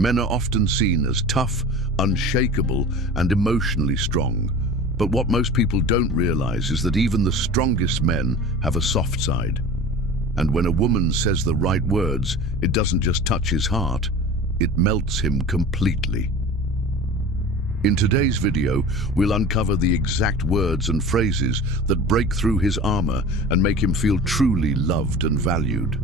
Men are often seen as tough, unshakable, and emotionally strong. But what most people don't realize is that even the strongest men have a soft side. And when a woman says the right words, it doesn't just touch his heart, it melts him completely. In today's video, we'll uncover the exact words and phrases that break through his armor and make him feel truly loved and valued.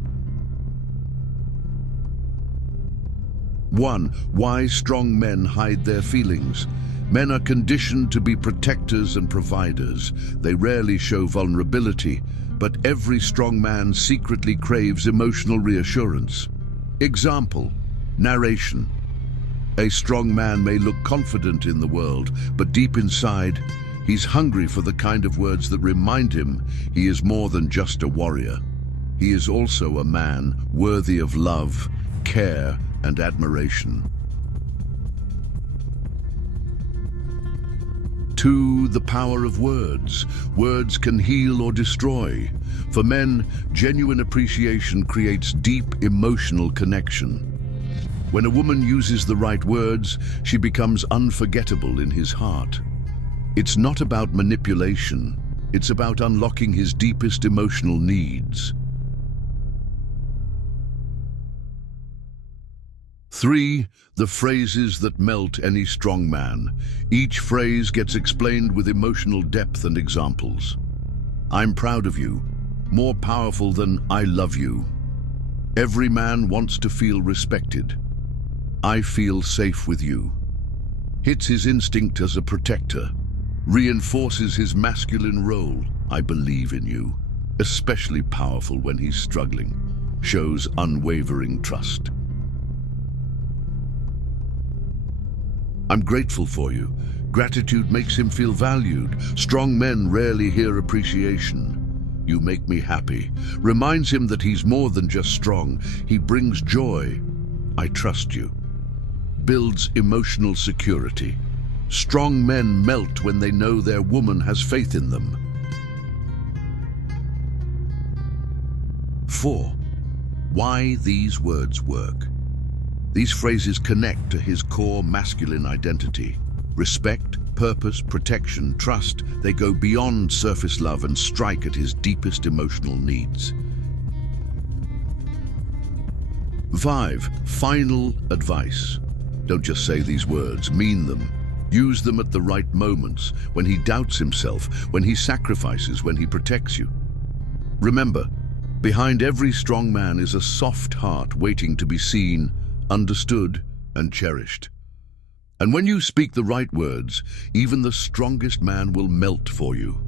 1. Why strong men hide their feelings. Men are conditioned to be protectors and providers. They rarely show vulnerability, but every strong man secretly craves emotional reassurance. Example, narration. A strong man may look confident in the world, but deep inside, he's hungry for the kind of words that remind him he is more than just a warrior. He is also a man worthy of love, care, and admiration. 2. The power of words. Words can heal or destroy. For men, genuine appreciation creates deep emotional connection. When a woman uses the right words, she becomes unforgettable in his heart. It's not about manipulation, it's about unlocking his deepest emotional needs. 3. The phrases that melt any strong man. Each phrase gets explained with emotional depth and examples. I'm proud of you, more powerful than I love you. Every man wants to feel respected. I feel safe with you. Hits his instinct as a protector. Reinforces his masculine role. I believe in you. Especially powerful when he's struggling. Shows unwavering trust. I'm grateful for you. Gratitude makes him feel valued. Strong men rarely hear appreciation. You make me happy. Reminds him that he's more than just strong. He brings joy. I trust you. Builds emotional security. Strong men melt when they know their woman has faith in them. 4. Why these words work. These phrases connect to his core masculine identity. Respect, purpose, protection, trust, they go beyond surface love and strike at his deepest emotional needs. 5. Final advice. Don't just say these words, mean them. Use them at the right moments, when he doubts himself, when he sacrifices, when he protects you. Remember, behind every strong man is a soft heart waiting to be seen, understood, and cherished. And when you speak the right words, even the strongest man will melt for you.